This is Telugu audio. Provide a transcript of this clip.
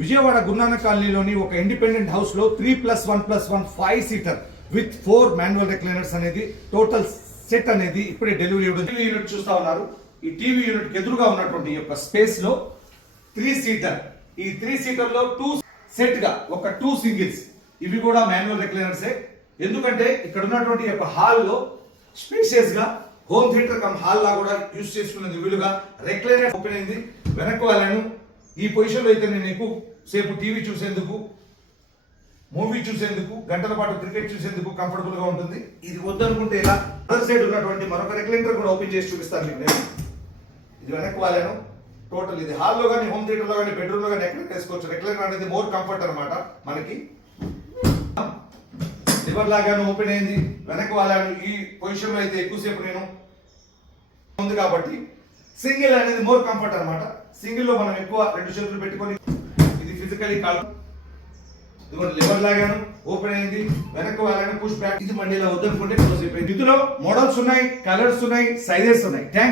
విజయవాడ గురునానక్ కాలనీలోని ఒక ఇండిపెండెంట్ హౌస్లో three plus one plus one five seater with four manual recliners అనేది టోటల్ సెట్ అనేది ఇప్పుడే డెలివరీ ఇవ్వడం టీవీ యూనిట్ చూస్తా ఉన్నారు. ఈ టీవీ యూనిట్ ఎదురుగా ఉన్నటువంటి ఈ యొక్క స్పేస్లో త్రీ సీటర్. ఈ త్రీ సీటర్లో టూ సెట్గా ఒక టూ సింగిల్స్. ఇవి కూడా మాన్యువల్ రెక్లైనర్సే. ఎందుకంటే ఇక్కడ ఉన్నటువంటి యొక్క హాల్లో గా హోమ్ థియేటర్ కమ్ హాల్ లా కూడా యూజ్ చేసుకునేది వీలుగా రెక్లైనర్ ఓపెన్ అయింది. వెనక్కి వాళ్ళను ఈ పొజిషన్లో అయితే నేను ఎక్కువ సేపు టీవీ చూసేందుకు మూవీ చూసేందుకు గంటల పాటు క్రికెట్ చూసేందుకు కంఫర్టబుల్గా ఉంటుంది. ఇది వద్దనుకుంటే ఇలా అదర్ సైడ్ ఉన్నటువంటి మరొక రెక్లైనర్ కూడా ఓపెన్ చేసి చూపిస్తాను మీకు నేను. ఇది వెనక్కి వాళ్ళను టోటల్ ఇది హాల్లో కానీ హోమ్ థియేటర్లో కానీ బెడ్రూమ్లో కానీ ఎక్కడ వేసుకోవచ్చు రెక్లైనర్ అనేది మోర్ కంఫర్ట్ అనమాట మనకి. లివర్ లాగాను ఓపెన్ అయింది వెనక్కి వాలాను. ఈ పొజిషన్లో అయితే ఎక్కువసేపు నేను ఉంది కాబట్టి సింగిల్ అనేది మోర్ కంఫర్ట్ అనమాట సింగిల్లో మనం ఎక్కువ రెండు చేతులు పెట్టుకొని ఇది ఫిజికలీ కాదు ఇదిగోండి లివర్ లాగాను ఓపెన్ అయింది వెనక్కి వాళ్ళని పుష్ బ్యాక్ ఇది మళ్ళీ ఇలా వద్దనుకుంటే క్లోజ్ అయిపోయింది. ఇందులో మోడల్స్ ఉన్నాయి కలర్స్ ఉన్నాయి సైజెస్ ఉన్నాయి. థ్యాంక్